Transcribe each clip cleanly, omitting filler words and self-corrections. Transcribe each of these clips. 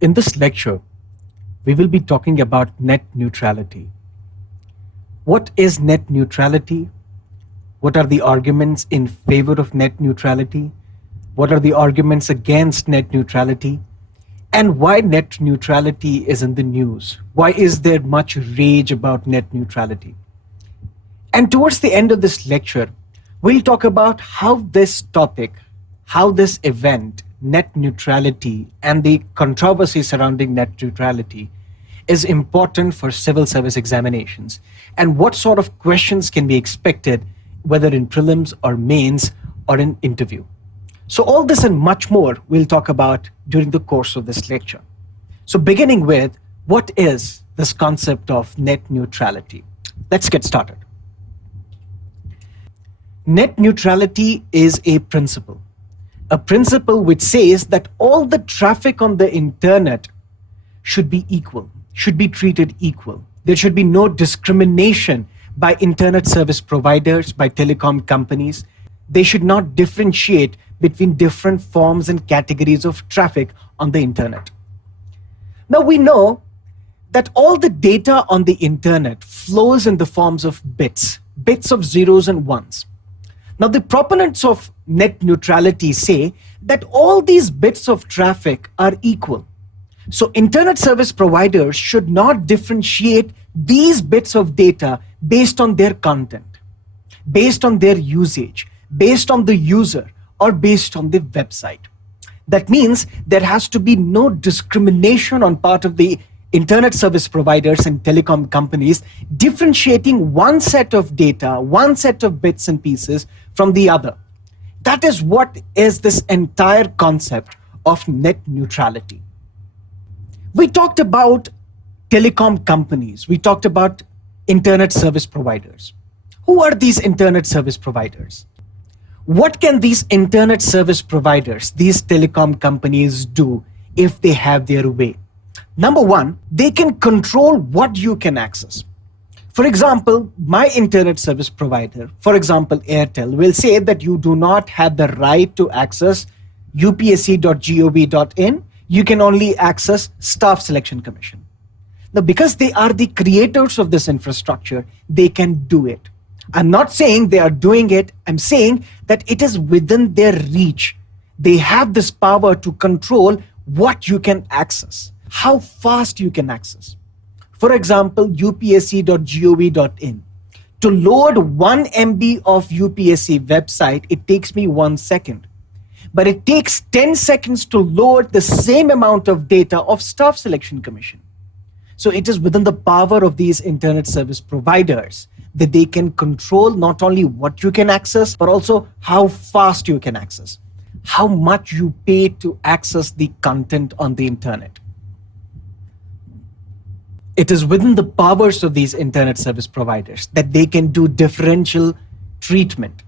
In this lecture, we will be talking about net neutrality. What is net neutrality? What are the arguments in favor of net neutrality? What are the arguments against net neutrality? And why net neutrality is in the news? Why is there much rage about net neutrality? And towards the end of this lecture, we'll talk about how this topic, how this event, net neutrality, and the controversy surrounding net neutrality is important for civil service examinations, and what sort of questions can be expected, whether in prelims or mains or in interview. So all this and much more we'll talk about during the course of this lecture. So beginning with, what is this concept of net neutrality? Let's get started. Net neutrality is a principle which says that all the traffic on the internet should be equal, should be treated equal. There should be no discrimination by internet service providers, by telecom companies. They should not differentiate between different forms and categories of traffic on the internet. Now we know that all the data on the internet flows in the forms of bits of zeros and ones. Now, the proponents of net neutrality say that all these bits of traffic are equal. So internet service providers should not differentiate these bits of data based on their content, based on their usage, based on the user, or based on the website. That means there has to be no discrimination on part of the internet service providers and telecom companies differentiating one set of data, one set of bits and pieces from the other. That is what is this entire concept of net neutrality. We talked about telecom companies. We talked about internet service providers. Who are these internet service providers? What can these internet service providers, these telecom companies do if they have their way? Number one, they can control what you can access. For example, my internet service provider, for example, Airtel, will say that you do not have the right to access UPSC.gov.in. You can only access Staff Selection Commission. Now, because they are the creators of this infrastructure, they can do it. I'm not saying they are doing it. I'm saying that it is within their reach. They have this power to control what you can access, how fast you can access. For example, UPSC.gov.in. To load 1 MB of UPSC website, it takes me 1 second. But it takes 10 seconds to load the same amount of data of Staff Selection Commission. So it is within the power of these internet service providers that they can control not only what you can access, but also how fast you can access, how much you pay to access the content on the internet. It is within the powers of these internet service providers that they can do differential treatment.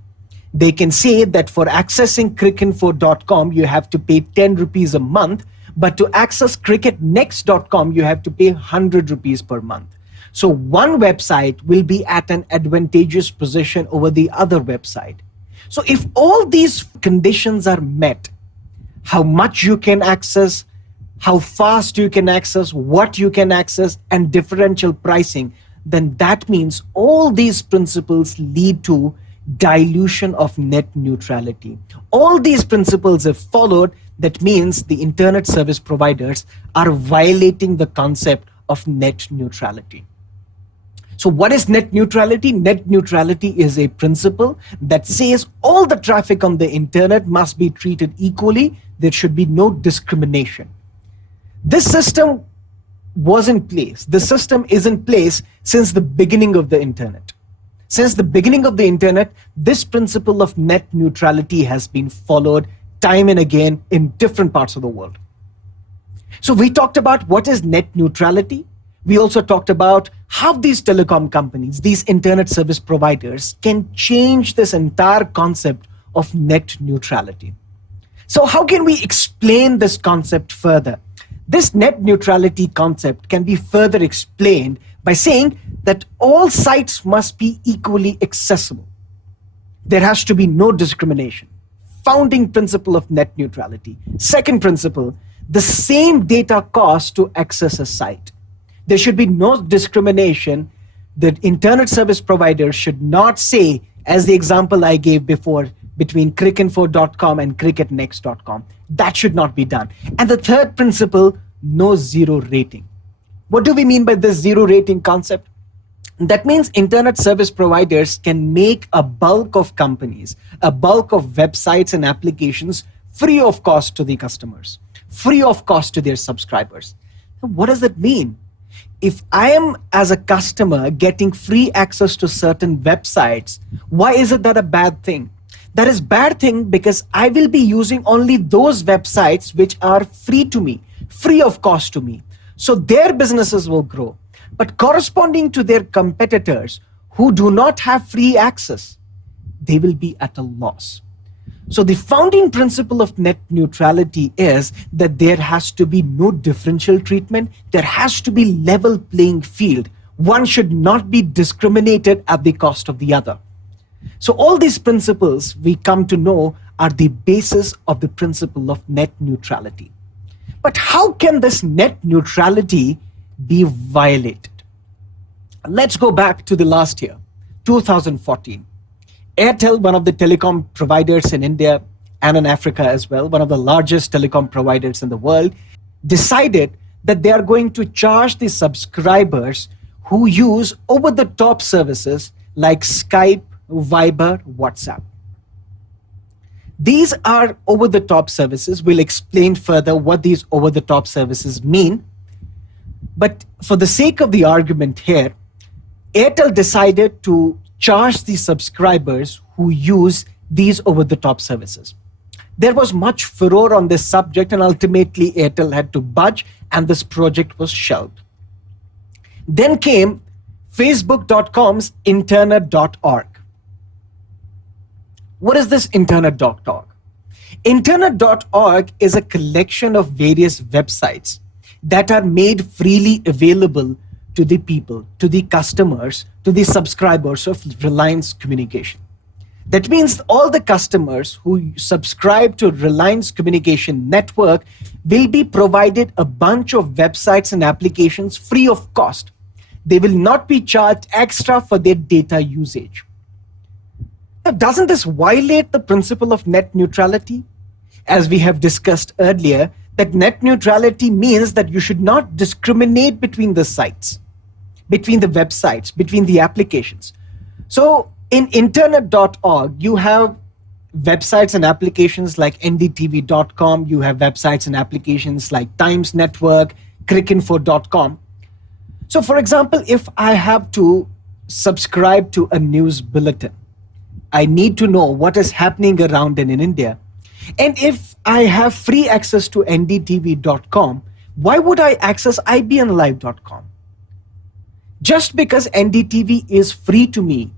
They can say that for accessing cricinfo.com, you have to pay 10 rupees a month, but to access cricketnext.com, you have to pay 100 rupees per month. So one website will be at an advantageous position over the other website. So if all these conditions are met, how much you can access, how fast you can access, what you can access, and differential pricing, then that means all these principles lead to dilution of net neutrality. All these principles, if followed, that means the internet service providers are violating the concept of net neutrality. So what is net neutrality? Net neutrality is a principle that says all the traffic on the internet must be treated equally. There should be no discrimination. This system was in place. The system is in place since the beginning of the internet. Since the beginning of the internet, this principle of net neutrality has been followed time and again in different parts of the world. So we talked about what is net neutrality. We also talked about how these telecom companies, these internet service providers, can change this entire concept of net neutrality. So how can we explain this concept further? This net neutrality concept can be further explained by saying that all sites must be equally accessible. There has to be no discrimination. Founding principle of net neutrality. Second principle, the same data cost to access a site. There should be no discrimination. The internet service provider should not say, as the example I gave before, between cricinfo.com and cricketnext.com. That should not be done. And the third principle, no zero rating. What do we mean by this zero rating concept? That means internet service providers can make a bulk of companies, a bulk of websites and applications free of cost to the customers, free of cost to their subscribers. What does that mean? If I am, as a customer, getting free access to certain websites, why is it that a bad thing? That is bad thing because I will be using only those websites which are free to me, free of cost to me. So their businesses will grow. But corresponding to their competitors who do not have free access, they will be at a loss. So the founding principle of net neutrality is that there has to be no differential treatment. There has to be level playing field. One should not be discriminated at the cost of the other. So all these principles we come to know are the basis of the principle of net neutrality. But how can this net neutrality be violated? Let's go back to the last year, 2014. Airtel, one of the telecom providers in India and in Africa as well, one of the largest telecom providers in the world, decided that they are going to charge the subscribers who use over-the-top services like Skype, Viber, WhatsApp. These are over-the-top services. We'll explain further what these over-the-top services mean. But for the sake of the argument here, Airtel decided to charge the subscribers who use these over-the-top services. There was much furor on this subject, and ultimately Airtel had to budge and this project was shelved. Then came Facebook.com's Internet.org. What is this Internet.org? Internet.org is a collection of various websites that are made freely available to the people, to the customers, to the subscribers of Reliance Communication. That means all the customers who subscribe to Reliance Communication network will be provided a bunch of websites and applications free of cost. They will not be charged extra for their data usage. Now, doesn't this violate the principle of net neutrality? As we have discussed earlier, that net neutrality means that you should not discriminate between the sites, between the websites, between the applications. So in internet.org, you have websites and applications like ndtv.com, you have websites and applications like Times Network, cricinfo.com. So for example, if I have to subscribe to a news bulletin, I need to know what is happening around and in India. And if I have free access to ndtv.com, why would I access ibnlive.com? Just because NDTV is free to me,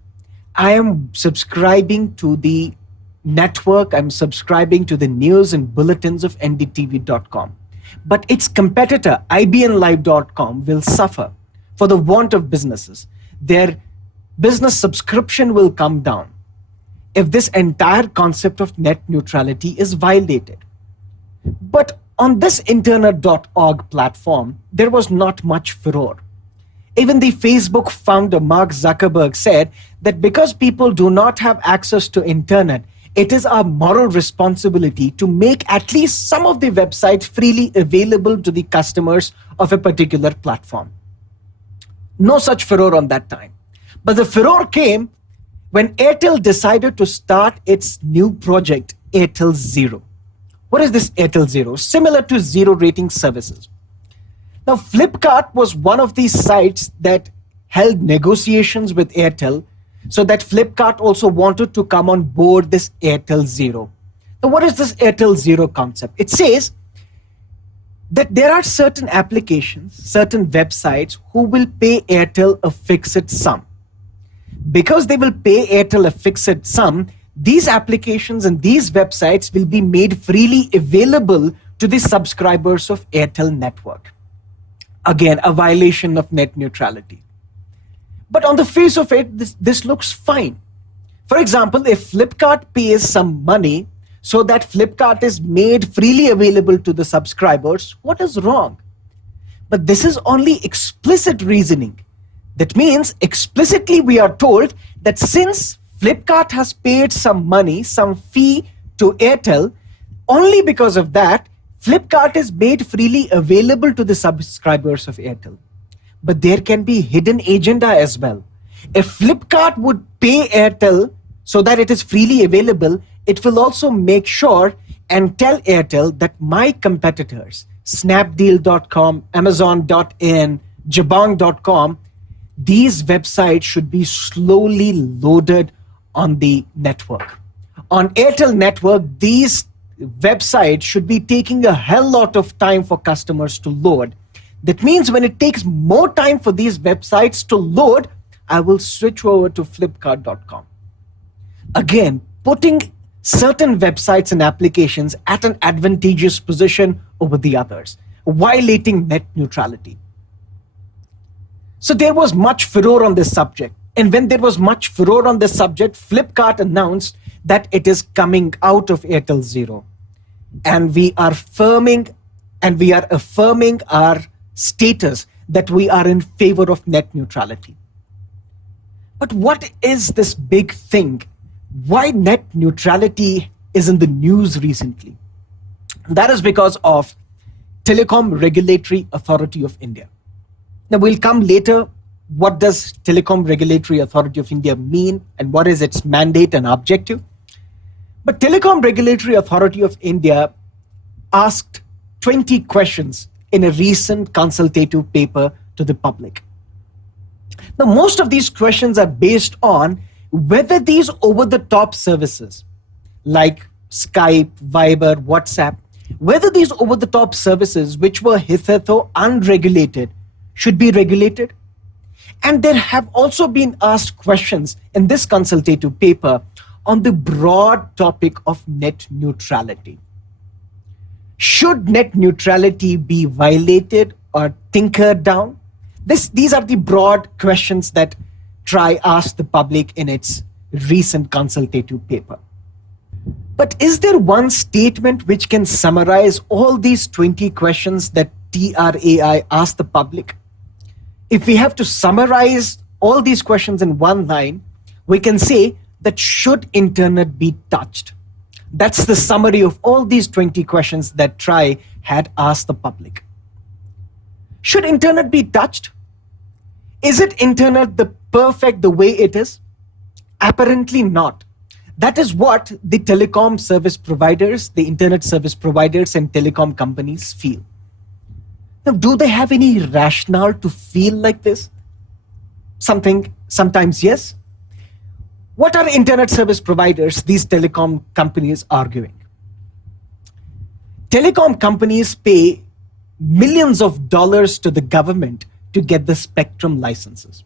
I am subscribing to the network, I'm subscribing to the news and bulletins of ndtv.com. But its competitor, ibnlive.com, will suffer for the want of businesses. Their business subscription will come down if this entire concept of net neutrality is violated. But on this internet.org platform, there was not much furor. Even the Facebook founder, Mark Zuckerberg, said that because people do not have access to internet, it is our moral responsibility to make at least some of the websites freely available to the customers of a particular platform. No such furor on that time. But the furor came when Airtel decided to start its new project, Airtel Zero. What is this Airtel Zero? Similar to zero rating services. Now, Flipkart was one of these sites that held negotiations with Airtel, so that Flipkart also wanted to come on board this Airtel Zero. Now, what is this Airtel Zero concept? It says that there are certain applications, certain websites who will pay Airtel a fixed sum. Because they will pay Airtel a fixed sum, these applications and these websites will be made freely available to the subscribers of Airtel network. Again, a violation of net neutrality. But on the face of it, this looks fine. For example, if Flipkart pays some money so that Flipkart is made freely available to the subscribers, what is wrong? But this is only explicit reasoning. That means explicitly we are told that since Flipkart has paid some money, some fee to Airtel, only because of that, Flipkart is made freely available to the subscribers of Airtel. But there can be hidden agenda as well. If Flipkart would pay Airtel so that it is freely available, it will also make sure and tell Airtel that my competitors, Snapdeal.com, Amazon.in, Jabong.com, these websites should be slowly loaded on the network. On Airtel network, these websites should be taking a hell lot of time for customers to load. That means when it takes more time for these websites to load, I will switch over to Flipkart.com. Again, putting certain websites and applications at an advantageous position over the others, violating net neutrality. So there was much furore on this subject. And when there was much furore on this subject, Flipkart announced that it is coming out of Airtel Zero. And we are affirming our status that we are in favor of net neutrality. But what is this big thing? Why net neutrality is in the news recently? That is because of Telecom Regulatory Authority of India. Now we'll come later. What does Telecom Regulatory Authority of India mean and what is its mandate and objective? But Telecom Regulatory Authority of India asked 20 questions in a recent consultative paper to the public. Now, most of these questions are based on whether these over-the-top services like Skype, Viber, WhatsApp, whether these over-the-top services which were hitherto unregulated should be regulated. And there have also been asked questions in this consultative paper on the broad topic of net neutrality. Should net neutrality be violated or tinkered down? These are the broad questions that TRAI asked the public in its recent consultative paper. But is there one statement which can summarize all these 20 questions that TRAI asked the public? If we have to summarize all these questions in one line, we can say that should internet be touched? That's the summary of all these 20 questions that TRAI had asked the public. Should internet be touched? Is it internet the way it is? Apparently not. That is what the telecom service providers, the internet service providers and telecom companies feel. Now, do they have any rationale to feel like this? Sometimes yes. What are internet service providers, these telecom companies, arguing? Telecom companies pay millions of dollars to the government to get the spectrum licenses.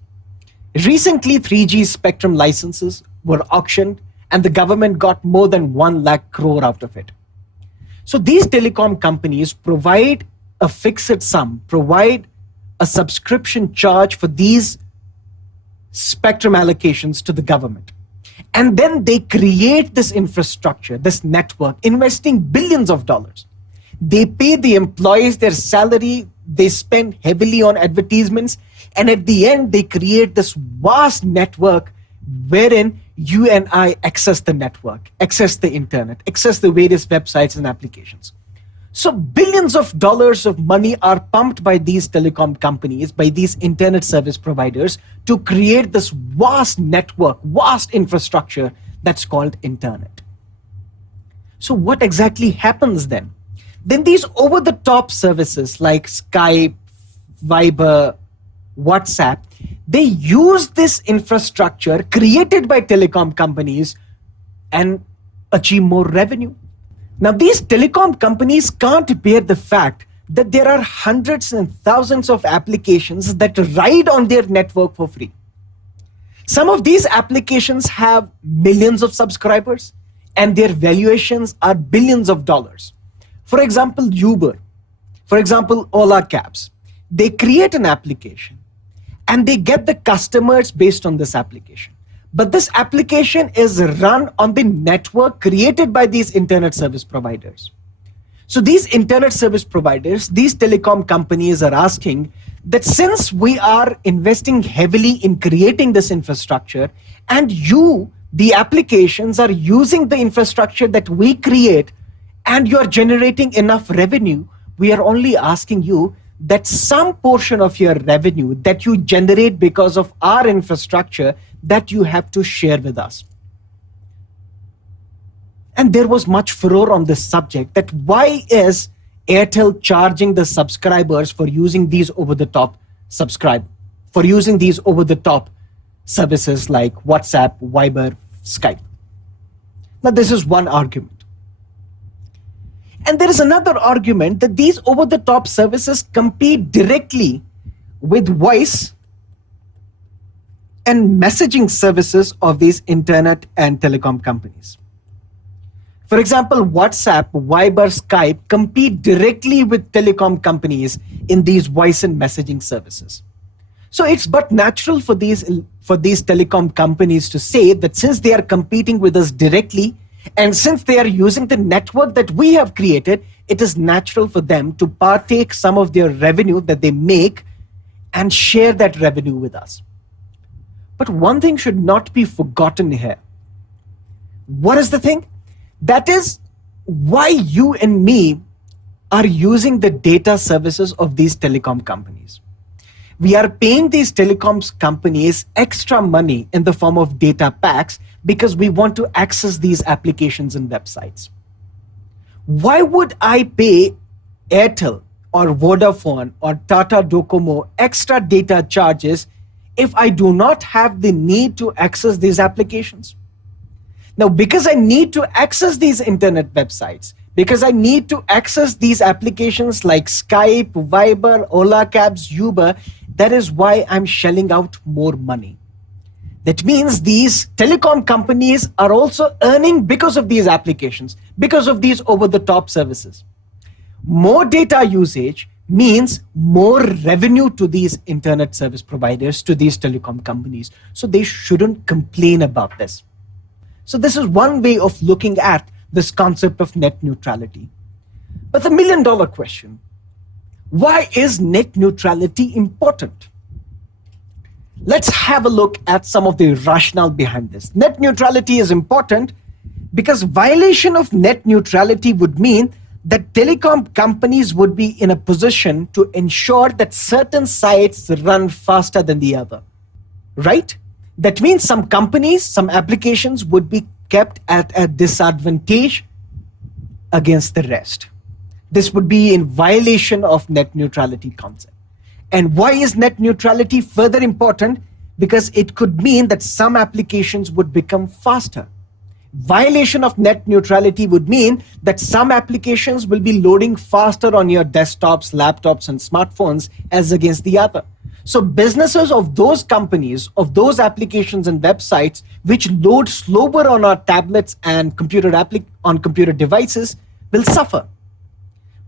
Recently, 3G spectrum licenses were auctioned and the government got more than 1 lakh crore out of it. So these telecom companies provide a fixed sum, provide a subscription charge for these spectrum allocations to the government. And then they create this infrastructure, this network, investing billions of dollars. They pay the employees their salary, they spend heavily on advertisements, and at the end, they create this vast network wherein you and I access the network, access the internet, access the various websites and applications. So billions of dollars of money are pumped by these telecom companies, by these internet service providers to create this vast network, vast infrastructure that's called internet. So what exactly happens then? Then these over-the-top services like Skype, Viber, WhatsApp, they use this infrastructure created by telecom companies and achieve more revenue. Now, these telecom companies can't bear the fact that there are hundreds and thousands of applications that ride on their network for free. Some of these applications have millions of subscribers and their valuations are billions of dollars. For example, Uber, for example, Ola Cabs, they create an application and they get the customers based on this application. But this application is run on the network created by these internet service providers. So these internet service providers, these telecom companies are asking that since we are investing heavily in creating this infrastructure and you, the applications, are using the infrastructure that we create and you're generating enough revenue, we are only asking you that some portion of your revenue that you generate because of our infrastructure that you have to share with us. And there was much furor on this subject, that why is Airtel charging the subscribers for using these over-the-top services like WhatsApp, Viber, Skype. Now this is one argument. And there is another argument that these over-the-top services compete directly with voice and messaging services of these internet and telecom companies. For example, WhatsApp, Viber, Skype compete directly with telecom companies in these voice and messaging services. So it's but natural for these telecom companies to say that since they are competing with us directly, and since they are using the network that we have created, it is natural for them to partake some of their revenue that they make and share that revenue with us. But one thing should not be forgotten here. What is the thing? That is why you and me are using the data services of these telecom companies. We are paying these telecoms companies extra money in the form of data packs because we want to access these applications and websites. Why would I pay Airtel or Vodafone or Tata Docomo extra data charges if I do not have the need to access these applications? Now, because I need to access these internet websites, because I need to access these applications like Skype, Viber, Ola Cabs, Uber, that is why I'm shelling out more money. That means these telecom companies are also earning because of these applications, because of these over-the-top services. More data usage means more revenue to these internet service providers, to these telecom companies. So they shouldn't complain about this. So this is one way of looking at this concept of net neutrality. But the million-dollar question, why is net neutrality important? Let's have a look at some of the rationale behind this. Net neutrality is important because violation of net neutrality would mean that telecom companies would be in a position to ensure that certain sites run faster than the other, right? That means some companies, some applications would be kept at a disadvantage against the rest. This would be in violation of net neutrality concept. And why is net neutrality further important? Because it could mean that some applications would become faster. Violation of net neutrality would mean that some applications will be loading faster on your desktops, laptops, and smartphones as against the other. So businesses of those companies, of those applications and websites which load slower on our tablets and computer devices will suffer.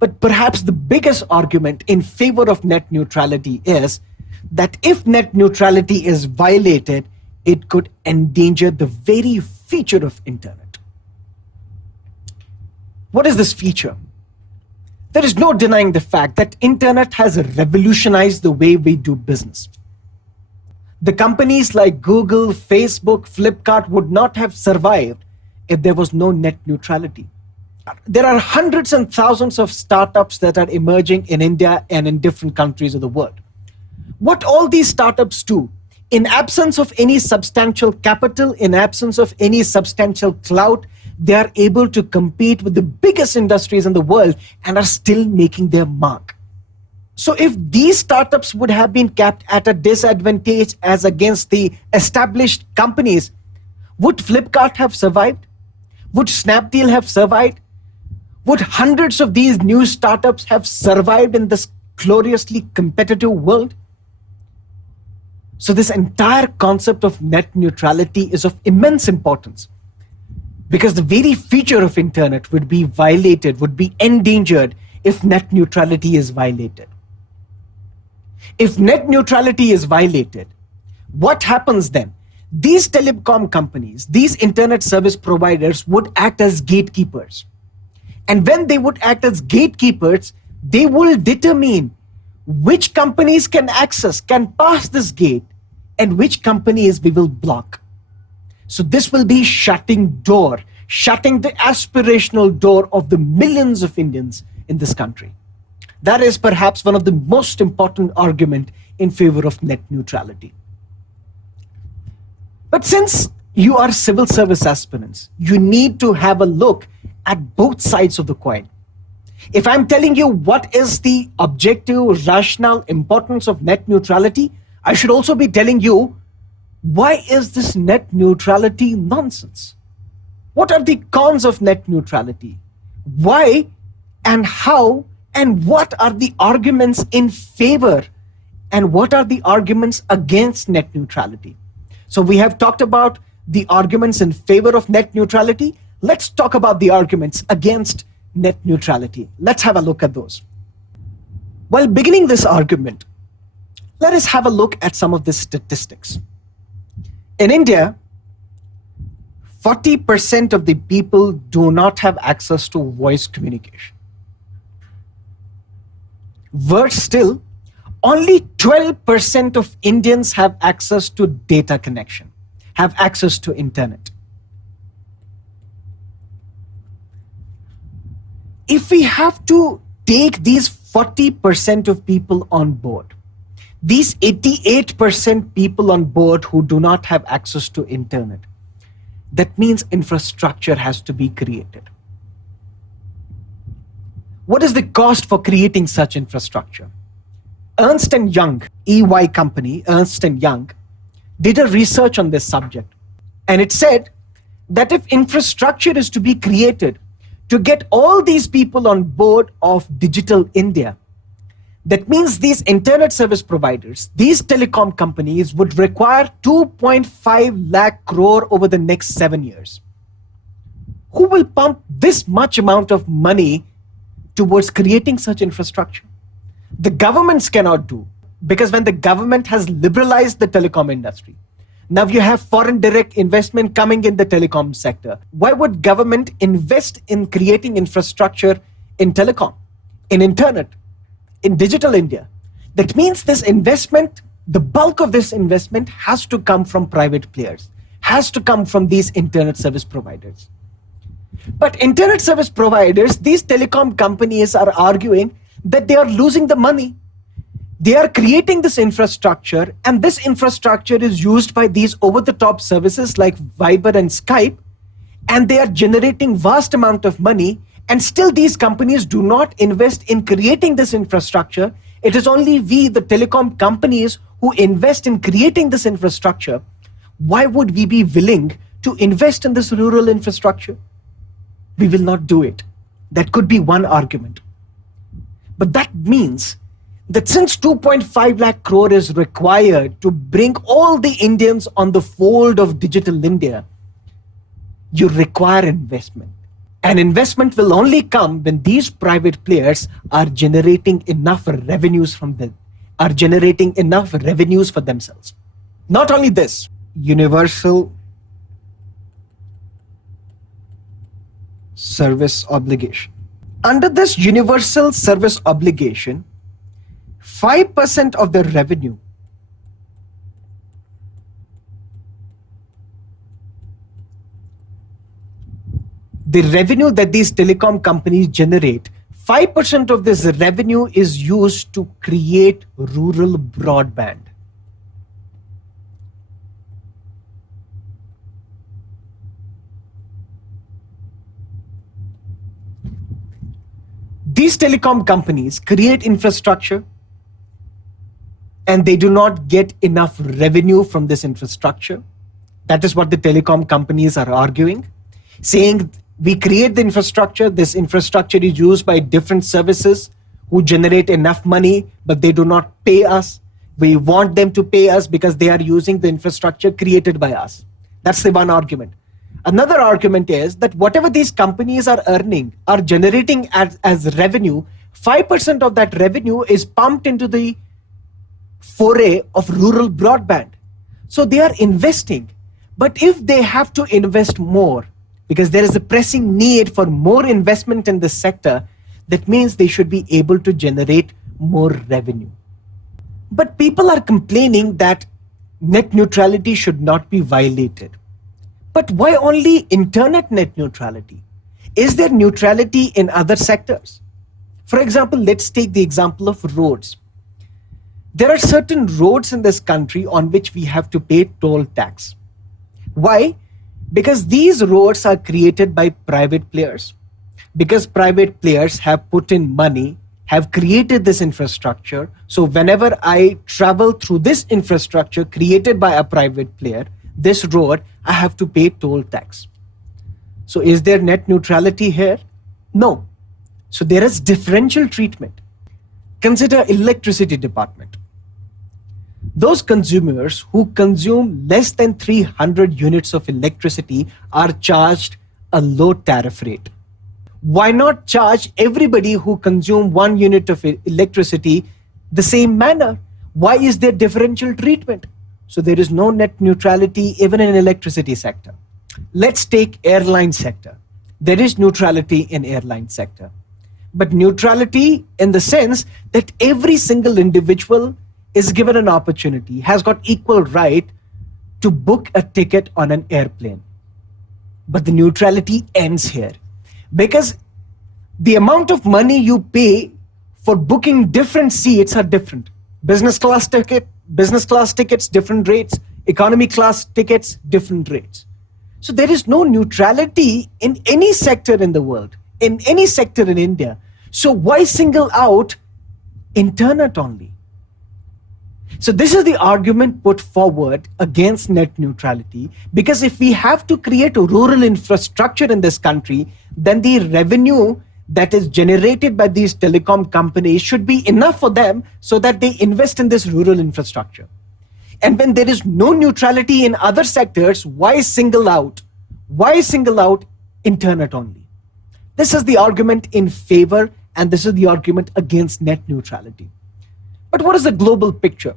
But perhaps the biggest argument in favor of net neutrality is that if net neutrality is violated, it could endanger the very feature of internet. What is this feature? There is no denying the fact that internet has revolutionized the way we do business. The companies like Google, Facebook, Flipkart would not have survived if there was no net neutrality. There are hundreds and thousands of startups that are emerging in India and in different countries of the world. What all these startups do, in absence of any substantial capital, in absence of any substantial clout, they are able to compete with the biggest industries in the world and are still making their mark. So if these startups would have been kept at a disadvantage as against the established companies, would Flipkart have survived? Would Snapdeal have survived? Would hundreds of these new startups have survived in this gloriously competitive world? So this entire concept of net neutrality is of immense importance, because the very feature of internet would be violated, would be endangered if net neutrality is violated. If net neutrality is violated, what happens then? These telecom companies, these internet service providers would act as gatekeepers. And when they would act as gatekeepers, they will determine which companies can access, can pass this gate, and which companies we will block. So this will be shutting the aspirational door of the millions of Indians in this country. That is perhaps one of the most important arguments in favor of net neutrality. But since you are civil service aspirants, you need to have a look at both sides of the coin. If I'm telling you what is the objective, rational importance of net neutrality, I should also be telling you, why is this net neutrality nonsense? What are the cons of net neutrality? Why and how and what are the arguments in favor and what are the arguments against net neutrality? So we have talked about the arguments in favor of net neutrality. Let's talk about the arguments against net neutrality. Let's have a look at those. While beginning this argument, let us have a look at some of the statistics. In India, 40% of the people do not have access to voice communication. Worse still, only 12% of Indians have access to data connection, have access to internet. If we have to take these 40% of people on board, these 88% people on board who do not have access to internet, that means infrastructure has to be created. What is the cost for creating such infrastructure? Ernst & Young, EY company, Ernst & Young, did a research on this subject. And it said that if infrastructure is to be created to get all these people on board of Digital India, that means these internet service providers, these telecom companies would require 2.5 lakh crore over the next 7 years. Who will pump this much amount of money towards creating such infrastructure? The governments cannot do, because when the government has liberalized the telecom industry, now you have foreign direct investment coming in the telecom sector. Why would government invest in creating infrastructure in telecom, in internet, in Digital India? That means this investment, the bulk of this investment has to come from private players, has to come from these internet service providers. But internet service providers, these telecom companies are arguing that they are losing the money. They are creating this infrastructure, and this infrastructure is used by these over-the-top services like Viber and Skype, and they are generating vast amount of money, and still these companies do not invest in creating this infrastructure. It is only we, the telecom companies, who invest in creating this infrastructure. Why would we be willing to invest in this rural infrastructure? We will not do it. That could be one argument. But that means that since 2.5 lakh crore is required to bring all the Indians on the fold of Digital India, you require investment. And investment will only come when these private players are generating enough revenues for themselves. Not only this, universal service obligation. Under this universal service obligation, 5% of the revenue that these telecom companies generate, 5% of this revenue is used to create rural broadband. These telecom companies create infrastructure and they do not get enough revenue from this infrastructure. That is what the telecom companies are arguing, saying we create the infrastructure, this infrastructure is used by different services who generate enough money, but they do not pay us. We want them to pay us because they are using the infrastructure created by us. That's the one argument. Another argument is that whatever these companies are earning, are generating as revenue, 5% of that revenue is pumped into the foray of rural broadband. So they are investing. But if they have to invest more, because there is a pressing need for more investment in this sector, that means they should be able to generate more revenue. But people are complaining that net neutrality should not be violated. But why only internet net neutrality? Is there neutrality in other sectors? For example, let's take the example of roads. There are certain roads in this country on which we have to pay toll tax. Why? Because these roads are created by private players. Because private players have put in money, have created this infrastructure. So whenever I travel through this infrastructure created by a private player, this road, I have to pay toll tax. So is there net neutrality here? No. So there is differential treatment. Consider electricity department. Those consumers who consume less than 300 units of electricity are charged a low tariff rate. Why not charge everybody who consume 1 unit of electricity the same manner? Why is there differential treatment? So there is no net neutrality even in electricity sector. Let's take airline sector. There is neutrality in airline sector. But neutrality in the sense that every single individual is given an opportunity, has got equal right to book a ticket on an airplane. But the neutrality ends here because the amount of money you pay for booking different seats are different. Business class tickets, different rates. Economy class tickets, different rates. So there is no neutrality in any sector in the world, in any sector in India. So why single out internet only? So this is the argument put forward against net neutrality, because if we have to create a rural infrastructure in this country, then the revenue that is generated by these telecom companies should be enough for them so that they invest in this rural infrastructure. And when there is no neutrality in other sectors, why single out? Why single out internet only? This is the argument in favor, and this is the argument against net neutrality. But what is the global picture?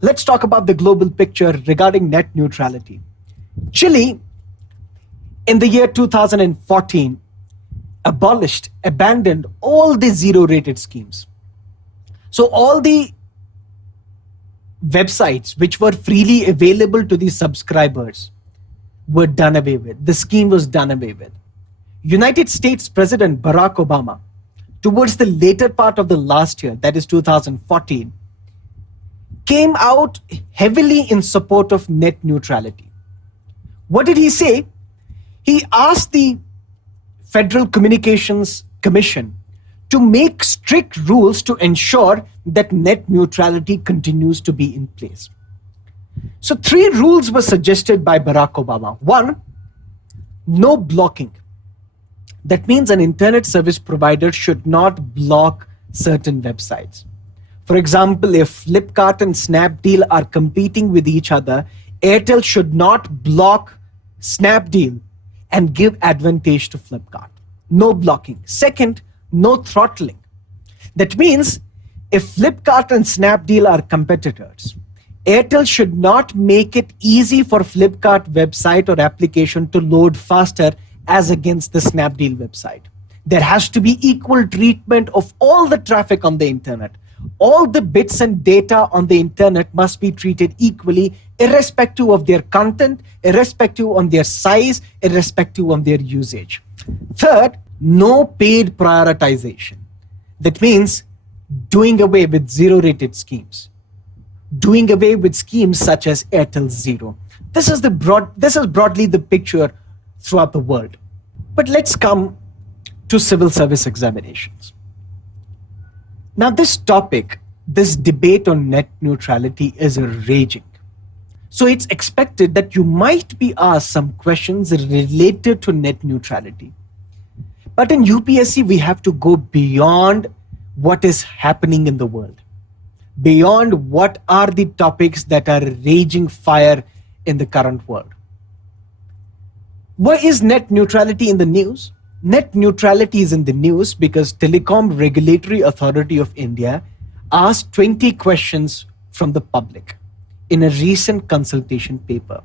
Let's talk about the global picture regarding net neutrality. Chile, in the year 2014, abandoned all the zero-rated schemes. So all the websites which were freely available to the subscribers were done away with. The scheme was done away with. United States President Barack Obama, towards the later part of the last year, that is 2014, came out heavily in support of net neutrality. What did he say? He asked the Federal Communications Commission to make strict rules to ensure that net neutrality continues to be in place. So 3 rules were suggested by Barack Obama. 1, no blocking. That means an internet service provider should not block certain websites. For example, if Flipkart and Snapdeal are competing with each other, Airtel should not block Snapdeal and give advantage to Flipkart. No blocking. Second, no throttling. That means if Flipkart and Snapdeal are competitors, Airtel should not make it easy for Flipkart website or application to load faster as against the Snapdeal website. There has to be equal treatment of all the traffic on the internet. All the bits and data on the internet must be treated equally, irrespective of their content, irrespective of their size, irrespective of their usage. Third, no paid prioritization. That means doing away with zero-rated schemes, doing away with schemes such as Airtel Zero. This is broadly the picture throughout the world. But let's come to civil service examinations. Now this topic, this debate on net neutrality is raging. So it's expected that you might be asked some questions related to net neutrality. But in UPSC, we have to go beyond what is happening in the world, beyond what are the topics that are raging fire in the current world. Why is net neutrality in the news? Net neutrality is in the news because Telecom Regulatory Authority of India asked 20 questions from the public in a recent consultation paper.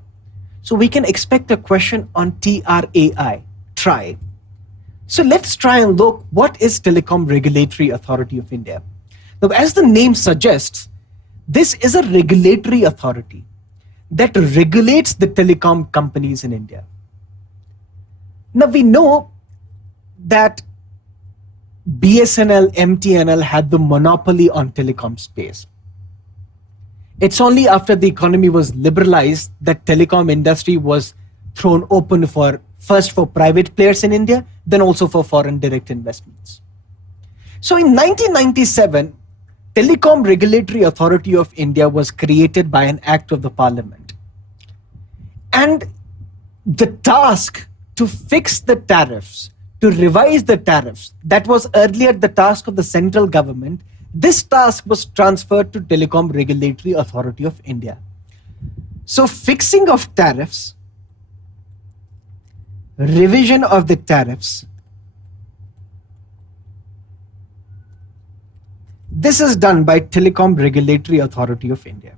So we can expect a question on TRAI. So let's try and look, what is Telecom Regulatory Authority of India? Now, as the name suggests, this is a regulatory authority that regulates the telecom companies in India. Now, we know that BSNL, MTNL had the monopoly on telecom space. It's only after the economy was liberalized that telecom industry was thrown open first for private players in India, then also for foreign direct investments. So in 1997, Telecom Regulatory Authority of India was created by an act of the parliament. And the task to fix the tariffs, to revise the tariffs, that was earlier the task of the central government. This task was transferred to Telecom Regulatory Authority of India. So fixing of tariffs, revision of the tariffs, this is done by Telecom Regulatory Authority of India.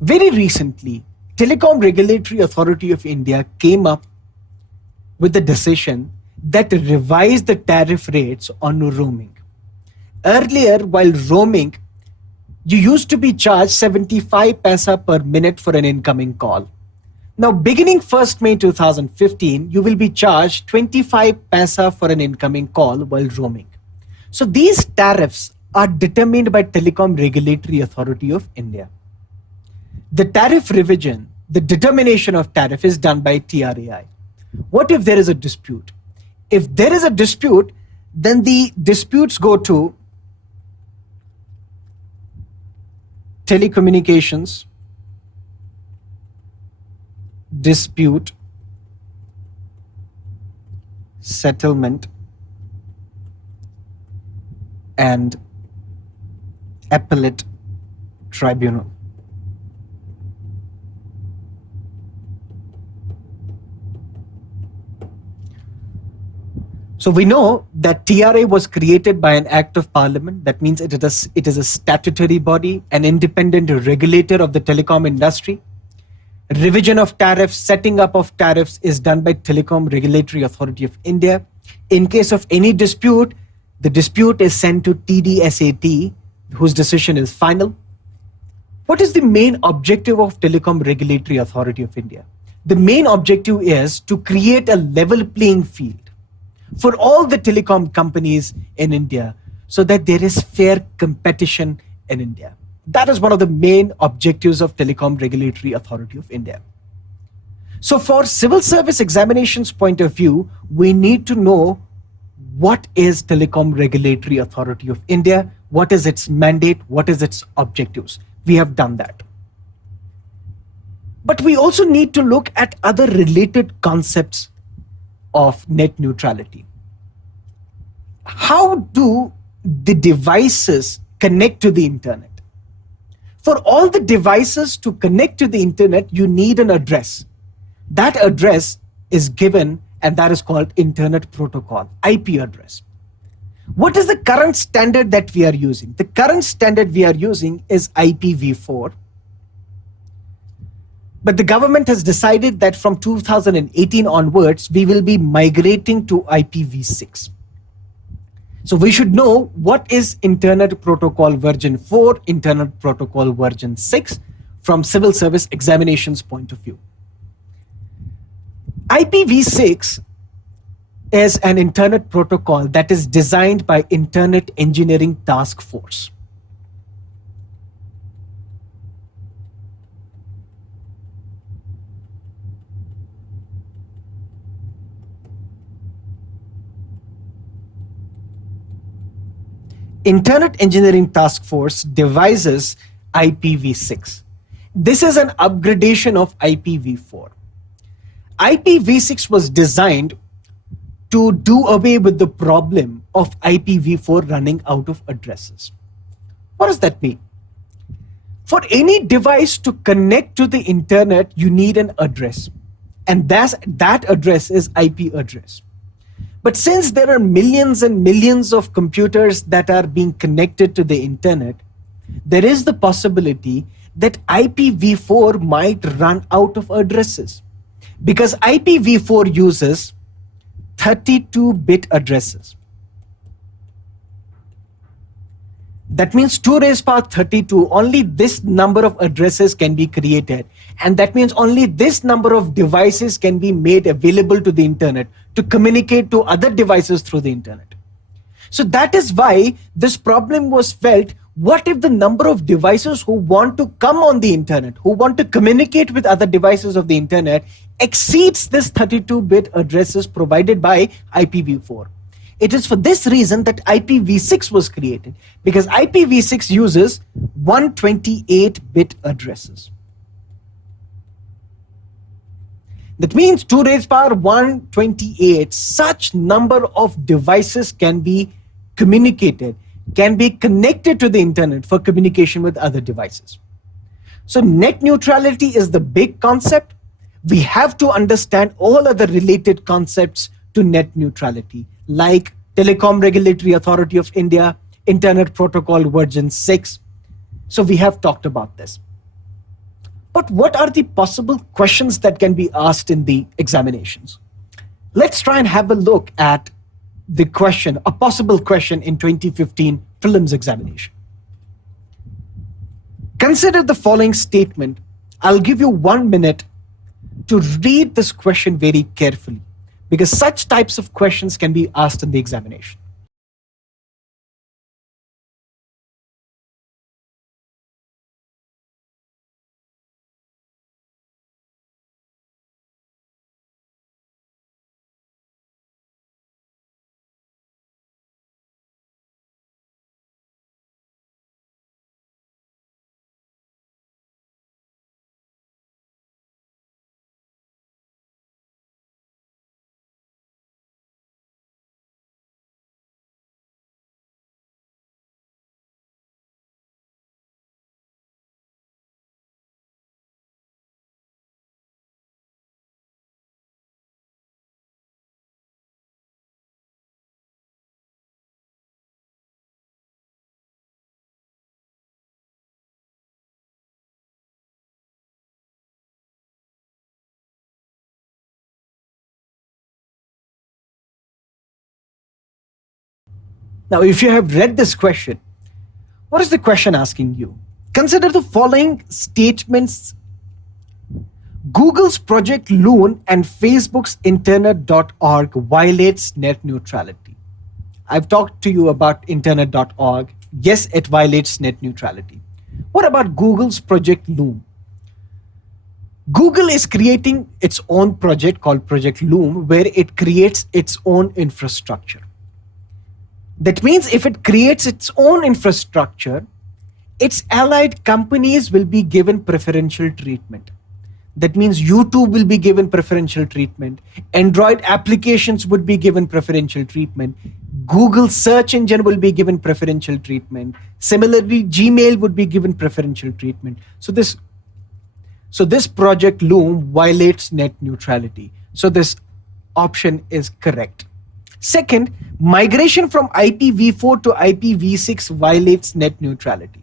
Very recently, Telecom Regulatory Authority of India came up with a decision that revised the tariff rates on roaming. Earlier, while roaming, you used to be charged 75 paisa per minute for an incoming call. Now, beginning 1st May 2015, you will be charged 25 paisa for an incoming call while roaming. So these tariffs are determined by Telecom Regulatory Authority of India. The tariff revision, the determination of tariff, is done by TRAI. What if there is a dispute? If there is a dispute, then the disputes go to Telecommunications Dispute Settlement and Appellate Tribunal. So we know that TRA was created by an act of parliament. That means it is a statutory body, an independent regulator of the telecom industry. Revision of tariffs, setting up of tariffs is done by Telecom Regulatory Authority of India. In case of any dispute, the dispute is sent to TDSAT, whose decision is final. What is the main objective of Telecom Regulatory Authority of India? The main objective is to create a level playing field for all the telecom companies in India so that there is fair competition in India. That is one of the main objectives of Telecom Regulatory Authority of India. So for civil service examinations point of view, we need to know what is Telecom Regulatory Authority of India, what is its mandate, what is its objectives. We have done that. But we also need to look at other related concepts of net neutrality. How do the devices connect to the internet? For all the devices to connect to the internet, you need an address. That address is given, and that is called Internet Protocol, IP address. What is the current standard that we are using? The current standard we are using is IPv4. But the government has decided that from 2018 onwards, we will be migrating to IPv6. So we should know what is Internet Protocol version 4, Internet Protocol version 6 from civil service examinations point of view. IPv6 is an Internet protocol that is designed by Internet Engineering Task Force. Internet Engineering Task Force devises IPv6. This is an upgradation of IPv4. IPv6 was designed to do away with the problem of IPv4 running out of addresses. What does that mean? For any device to connect to the internet, you need an address. And that address is IP address. But since there are millions and millions of computers that are being connected to the internet, there is the possibility that IPv4 might run out of addresses, because IPv4 uses 32-bit addresses. That means 2 raised power 32, only this number of addresses can be created. And that means only this number of devices can be made available to the internet to communicate to other devices through the internet. So that is why this problem was felt. What if the number of devices who want to come on the internet, who want to communicate with other devices of the internet, exceeds this 32-bit addresses provided by IPv4? It is for this reason that IPv6 was created, because IPv6 uses 128-bit addresses. That means 2 raised power 128, such number of devices can be communicated, can be connected to the internet for communication with other devices. So net neutrality is the big concept. We have to understand all other related concepts to net neutrality, like Telecom Regulatory Authority of India, Internet Protocol version 6. So we have talked about this. But what are the possible questions that can be asked in the examinations? Let's try and have a look at the question, a possible question in 2015 prelims examination. Consider the following statement. I'll give you 1 minute to read this question very carefully, because such types of questions can be asked in the examination. Now, if you have read this question, what is the question asking you? Consider the following statements. Google's Project Loon and Facebook's Internet.org violates net neutrality. I've talked to you about Internet.org. Yes, it violates net neutrality. What about Google's Project Loon? Google is creating its own project called Project Loom, where it creates its own infrastructure. That means if it creates its own infrastructure, its allied companies will be given preferential treatment. That means YouTube will be given preferential treatment. Android applications would be given preferential treatment. Google search engine will be given preferential treatment. Similarly, Gmail would be given preferential treatment. So this Project Loom violates net neutrality. So this option is correct. Second, migration from IPv4 to IPv6 violates net neutrality.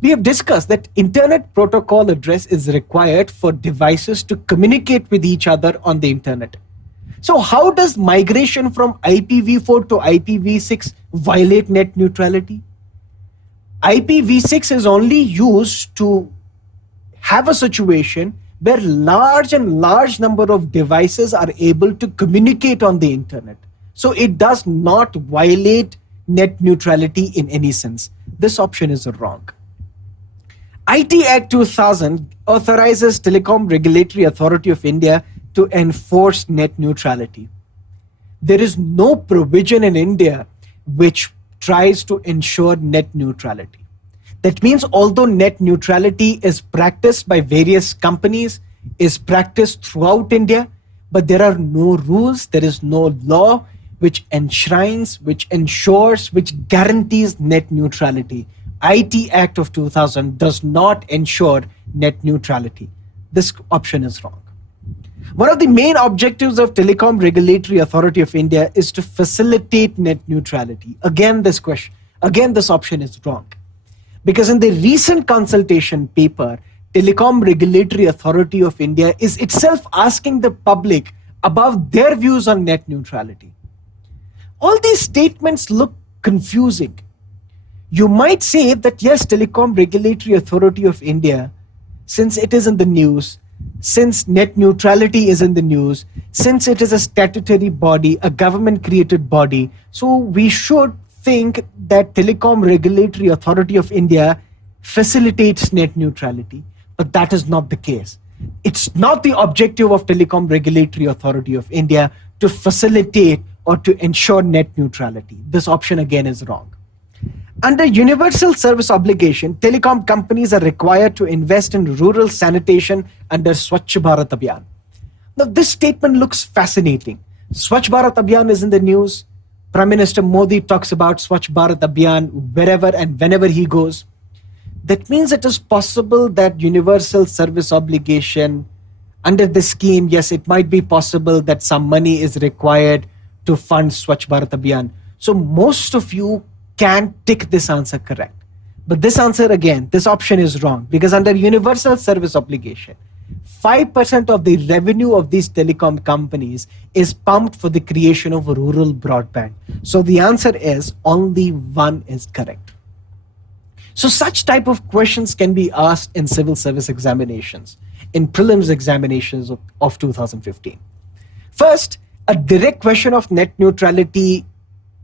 We have discussed that Internet Protocol address is required for devices to communicate with each other on the internet. So how does migration from IPv4 to IPv6 violate net neutrality? IPv6 is only used to have a situation where large number of devices are able to communicate on the internet. So it does not violate net neutrality in any sense. This option is wrong. IT Act 2000 authorizes Telecom Regulatory Authority of India to enforce net neutrality. There is no provision in India which tries to ensure net neutrality. That means although net neutrality is practiced by various companies, is practiced throughout India, but there are no rules, there is no law which enshrines, which ensures, which guarantees net neutrality. IT Act of 2000 does not ensure net neutrality. This option is wrong. One of the main objectives of Telecom Regulatory Authority of India is to facilitate net neutrality. Again, this option is wrong. Because in the recent consultation paper, Telecom Regulatory Authority of India is itself asking the public about their views on net neutrality. All these statements look confusing. You might say that yes, Telecom Regulatory Authority of India, since it is in the news, since net neutrality is in the news, since it is a statutory body, a government created body, so we should think that Telecom Regulatory Authority of India facilitates net neutrality. But that is not the case. It's not the objective of Telecom Regulatory Authority of India to facilitate or to ensure net neutrality. This option again is wrong. Under universal service obligation, telecom companies are required to invest in rural sanitation under Swachh Bharat Abhiyan. Now, this statement looks fascinating. Swachh Bharat Abhiyan is in the news. Prime Minister Modi talks about Swachh Bharat Abhiyan wherever and whenever he goes. That means it is possible that universal service obligation, under the scheme, yes, it might be possible that some money is required to fund Swachh Bharat Abhiyan. So most of you can tick this answer correct. But this answer again, this option is wrong, because under universal service obligation, 5% of the revenue of these telecom companies is pumped for the creation of rural broadband. So the answer is only one is correct. So such type of questions can be asked in civil service examinations, in prelims examinations of 2015. First, a direct question of net neutrality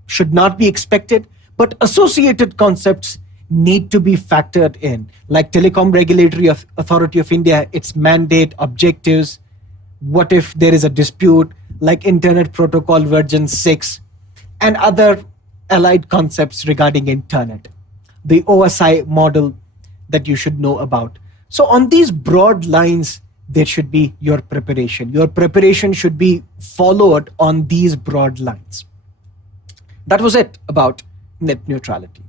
should not be expected, but associated concepts need to be factored in, like Telecom Regulatory Authority of India, its mandate, objectives, what if there is a dispute, like Internet Protocol version 6, and other allied concepts regarding Internet, the OSI model that you should know about. So on these broad lines, there should be your preparation. Your preparation should be followed on these broad lines. That was it about net neutrality.